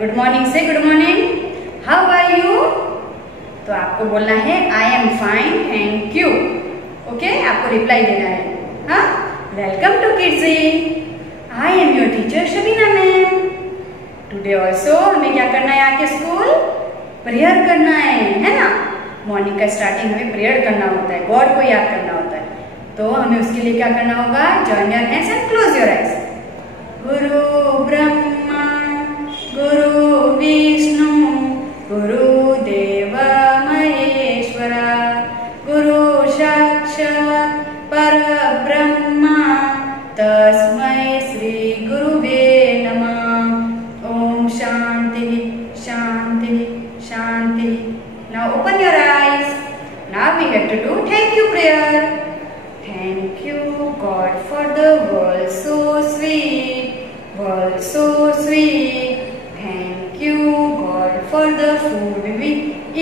Good morning से good morning, how are you? तो आपको बोलना है I am fine thank you. Okay, आपको रिप्लाई देना है। हाँ, welcome to Kidzee, I am your teacher Shabina ma'am. Today also हमें क्या करना है? आके स्कूल प्रेयर करना है ना। मॉर्निंग का स्टार्टिंग हमें प्रेयर करना होता है, गॉड को याद करना होता है। तो हमें उसके लिए क्या करना होगा? Join your hands and close your eyes. गुरु ब्रह्मा गुरु विष्णु गुरुदेव महेश्वरा गुरु साक्षात् परब्रह्मा तस्मै श्री गुरुवे नमः। ओम शांति शांति शांति। Now open your eyes. Now we have to do thank you prayer. Thank you God for the world so sweet, world so sweet. Thank you God for the food we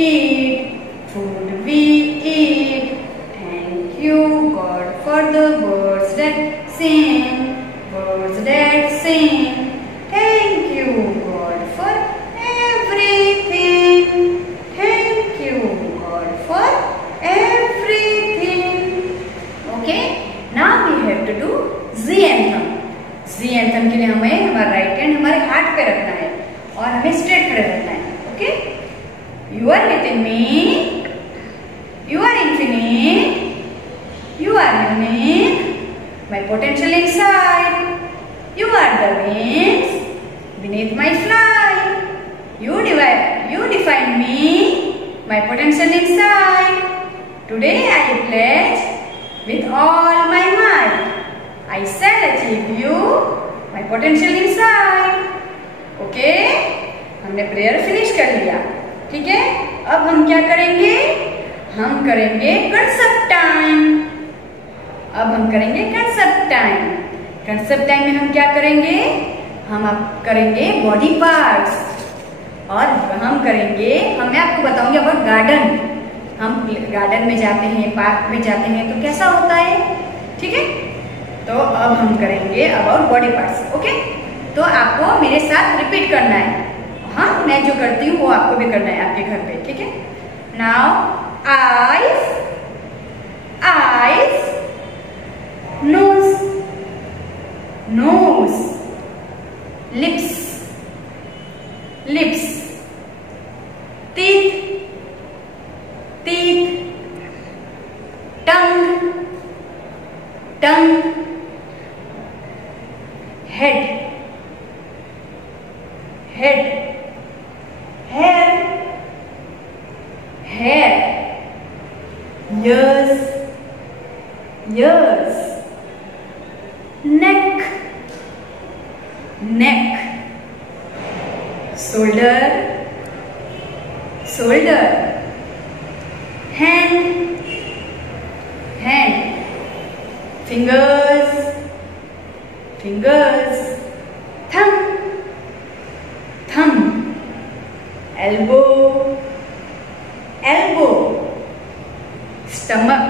eat, food we eat. Thank you God for the birds that sing, birds that sing. Thank you God for everything. Thank you God for everything. Okay, now we have to do Z anthem. Z anthem के लिए हमें हमारा right hand हमारे heart पे रखना है और हमें स्ट्रेट खड़े रहना है। Okay, you are within me, you are infinite, you are unique, my potential inside, you are the wings beneath my flight, you define me, my potential inside. Today I pledge with all my might, I shall achieve you, my potential inside. Okay, हमने prayer finish कर लिया। ठीक है, अब हम क्या करेंगे? हम करेंगे कंसेप्ट टाइम। अब हम करेंगे कंसेप्ट टाइम। कंसेप्ट टाइम में हम क्या करेंगे? हम अब करेंगे बॉडी पार्ट्स और हम करेंगे, मैं आपको बताऊंगी अबाउट गार्डन। हम गार्डन में जाते हैं, पार्क में जाते हैं तो कैसा होता है। ठीक है, तो अब हम करेंगे अबाउट बॉडी पार्ट्स। ओके, तो आपको मेरे साथ रिपीट करना है। हाँ, मैं जो करती हूँ वो आपको भी करना है आपके घर पे। ठीक है, now eyes, eyes, nose, nose, lips, lips, teeth, teeth, tongue, tongue, head, head, hair, hair, ears, ears, neck, neck, shoulder, shoulder, hand, hand, fingers, fingers, thumb, thumb, elbow, elbow, stomach,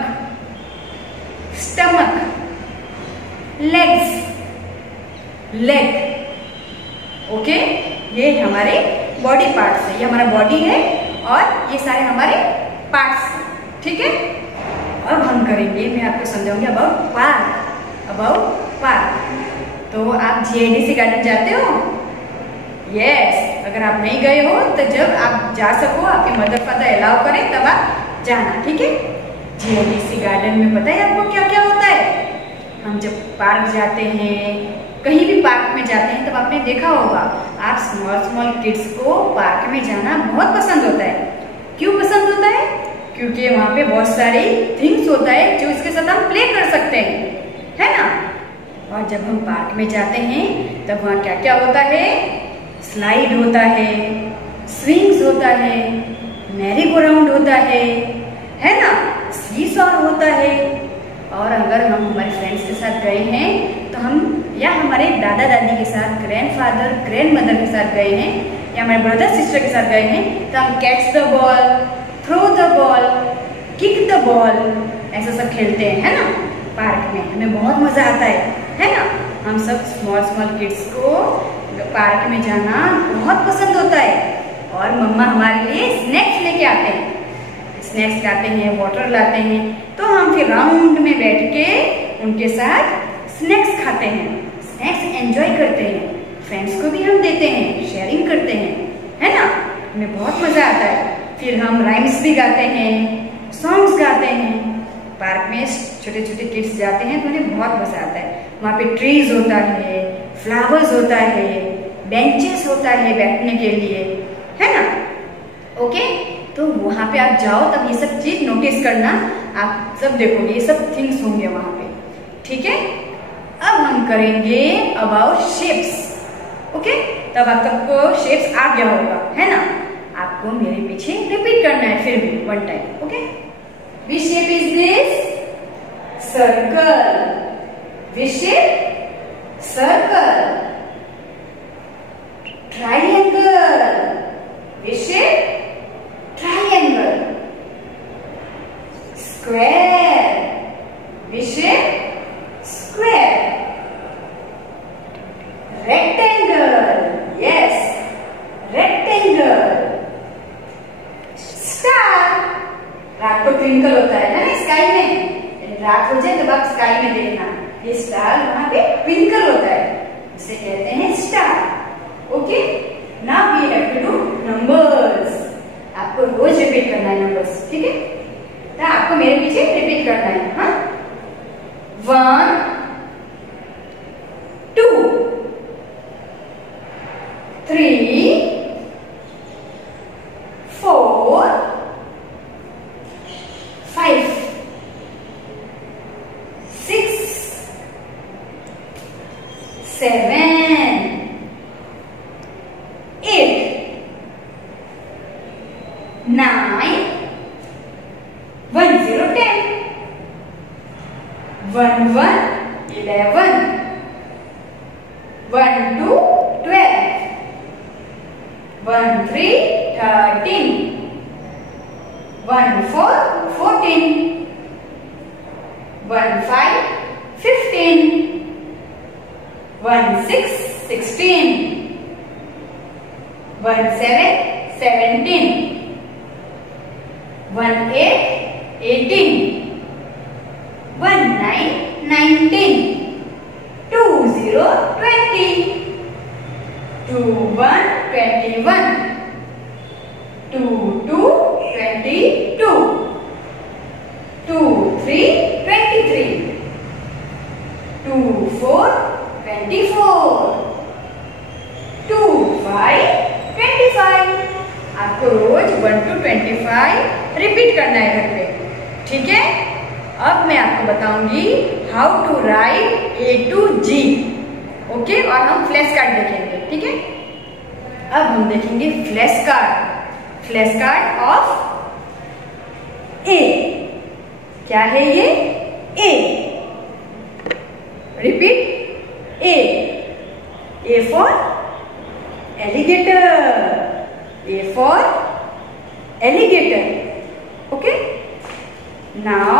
stomach, legs, leg। Okay, ये हमारे body parts है, ये हमारा body है और ये सारे हमारे पार्ट्स हैं। ठीक है, अब हम करेंगे, मैं आपको समझाऊंगी अबाउट पार्क, अबाउट पार्क। तो आप जीआईडीसी गार्डन जाते हो? यस, अगर आप नहीं गए हो तो जब आप जा सको, आपके मदर फादर अलाउ करें तब आप जाना। ठीक है, जीआईडीसी गार्डन में पता है आपको क्या क्या होता है? हम जब पार्क जाते हैं, कहीं भी पार्क में जाते हैं, तब आपने देखा होगा आप स्मॉल स्मॉल किड्स को पार्क में जाना बहुत पसंद होता है। क्यों पसंद होता है? क्योंकि वहाँ पे बहुत सारी थिंग्स होता है जो इसके साथ हम प्ले कर सकते हैं, है ना। और जब हम पार्क में जाते हैं तब वहाँ क्या क्या होता है? स्लाइड होता है, स्विंग्स होता है, मैरी गो राउंड होता है ना, सीसॉ होता है। और अगर हम हमारे फ्रेंड्स के साथ गए हैं तो हम, या हमारे दादा दादी के साथ, ग्रैंडफादर ग्रैंड मदर के साथ गए हैं, या हमारे ब्रदर सिस्टर के साथ गए हैं, तो हम catch the ball, throw the ball, kick the ball, ऐसा सब खेलते हैं, है ना। पार्क में हमें बहुत मजा आता है ना। हम सब स्मॉल स्मॉल किड्स को पार्क में जाना बहुत पसंद होता है और मम्मा हमारे लिए स्नैक्स लेके आते हैं। स्नैक्स लाते हैं, वाटर लाते हैं, तो हम फिर राउंड में बैठ के उनके साथ स्नैक्स खाते हैं, स्नैक्स एंजॉय करते हैं, फ्रेंड्स को भी हम देते हैं, शेयरिंग करते हैं, है ना। हमें बहुत मजा आता है। फिर हम राइम्स भी गाते हैं, सॉन्ग्स गाते हैं। पार्क में छोटे छोटे किड्स जाते हैं तो उन्हें बहुत मजा आता है। वहाँ पे ट्रीज होता है, फ्लावर्स होता है, बेंचेस होता है बैठने के लिए, है ना। ओके, तो वहाँ पे आप जाओ तब ये सब चीज नोटिस करना, आप सब देखोगे ये सब थिंग्स होंगे वहाँ पे, ठीक है। अब हम करेंगे अबाउट शेप्स। ओके, तब आप सबको शेप्स आ गया होगा, है ना। आपको मेरे पीछे रिपीट करना है फिर भी one time. Okay, which shape is this? Circle. Which shape? Circle. Triangle. Which shape? Triangle. Square. Which shape? Square. Rectangle. Yes, rectangle. Star. रात को ट्विंकल होता है ना स्काई में, रात हो जाए तब आप स्काई में देखना, ये स्टार वहां पे ट्विंकल होता है, इसे कहते हैं star. Okay, now we have to do numbers. आपको रोज रिपीट करना है नंबर्स, ठीक है। तो आपको मेरे पीछे रिपीट करना है। हाँ, 1 2 3 4 5 6 7 8 9 1 0 10 1 1 11 1 2 12 1 3 13 1 4 14 1 5 15 1 6 16 1 7 17 1 8 18 1 9 19 2 0 20 2 1 21 2 2 22 2 3 23 2 4 24 2 5 25। आपको रोज 1 to 25 रिपीट करना है घर पे, ठीक है। अब मैं आपको बताऊंगी how to write A to G। Okay, और हम फ्लैश कार्ड देखेंगे, ठीक है। अब हम देखेंगे flash card. Flash card of A। क्या है ये? A। Repeat, A। A for alligator। A for alligator। Okay, now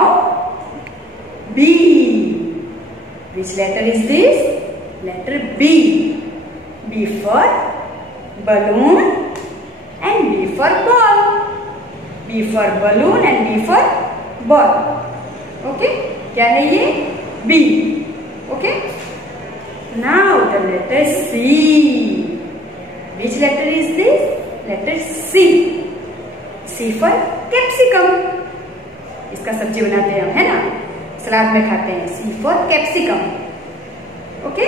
B। which letter is this? Letter B। B for balloon and B for ball। B for balloon and B for ball। Okay, क्या है ये? B। Okay, now the letter C। which letter is this? Letter C। C for capsicum। इसका सब्जी बनाते हैं हम, है ना, सलाद में खाते हैं। C for capsicum। Okay,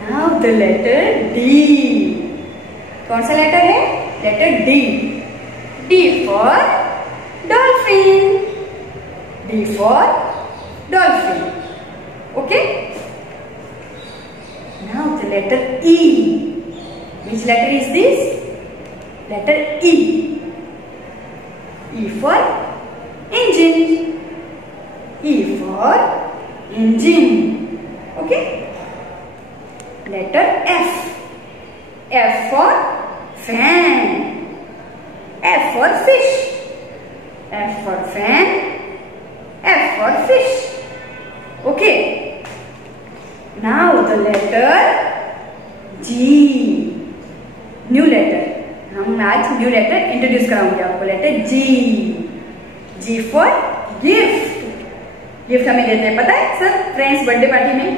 now the letter D। कौन सा लेटर है? Letter D। D for dolphin। D for dolphin। Okay, now the letter E। which letter is this? Letter E। E for engine। E for engine। Okay, letter F। F for fan। F for fish। F for fan, F for fish। Okay, now the letter G, new letter. हम आज new letter introduce कराऊंगे आपको, letter G. G for gift. Gift हमें देते हैं, पता है sir, friends birthday party में।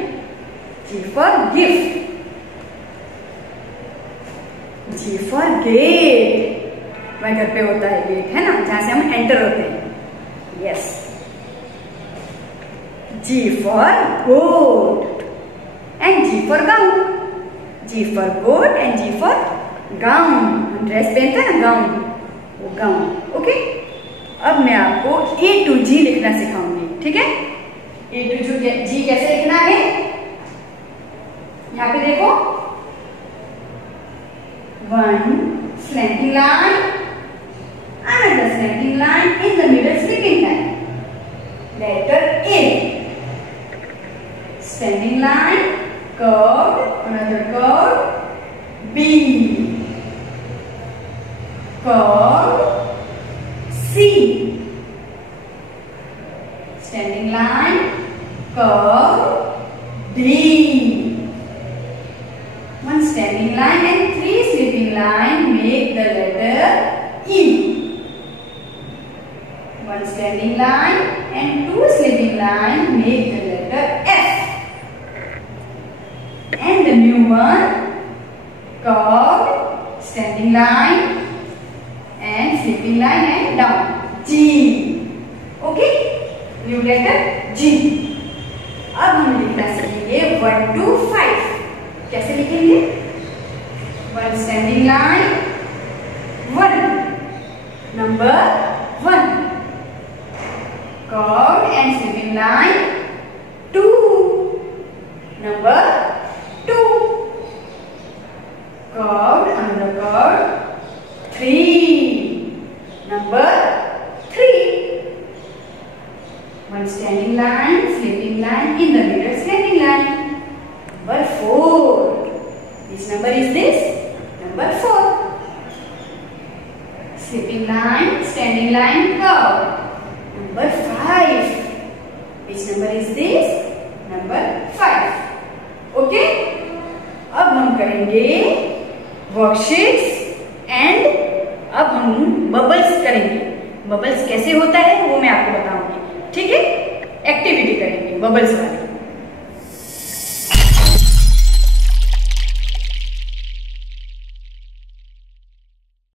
G for gift. G for gate. हमारे घर पे होता है गेट, है ना, जहां से हम एंटर होते हैं। Yes. G for goat and G for gown. G for goat and G for gown. हम ड्रेस पहनते हैं ना, गाउन, वो गाउन। ओके, अब मैं आपको A to G लिखना सिखाऊंगी, ठीक है। A to G कैसे लिखना है, यहाँ पे देखो, 1 slanting line, another slanting line, in the middle slipping line. Letter A. Standing line, curved, another curved. B. Curved. C. Standing line, curved. D. One standing line and 3 slipping line make the letter E. One standing line and 2 slipping line make the letter F. And the new one, curved, standing line and slipping line and down, G. Okay, new letter G. अब हम लिखना सीखेंगे 1 to 5। कैसे लिखेंगे, 1 standing line, 1 number 1, curved and slipping line 2 number 2, curved another curved 3 number 3, one standing line, slipping line, in the middle slanting line, number 4. Which number is this? Number 4. Slipping line, standing line, curved. Number 5. Which number is this? Number 5. Okay? अब हम करेंगे worksheets and अब हम bubbles करेंगे। Bubbles कैसे होता है वो मैं आपको बताऊंगी, ठीक है। एक्टिविटी करेंगे बबल्स वाली।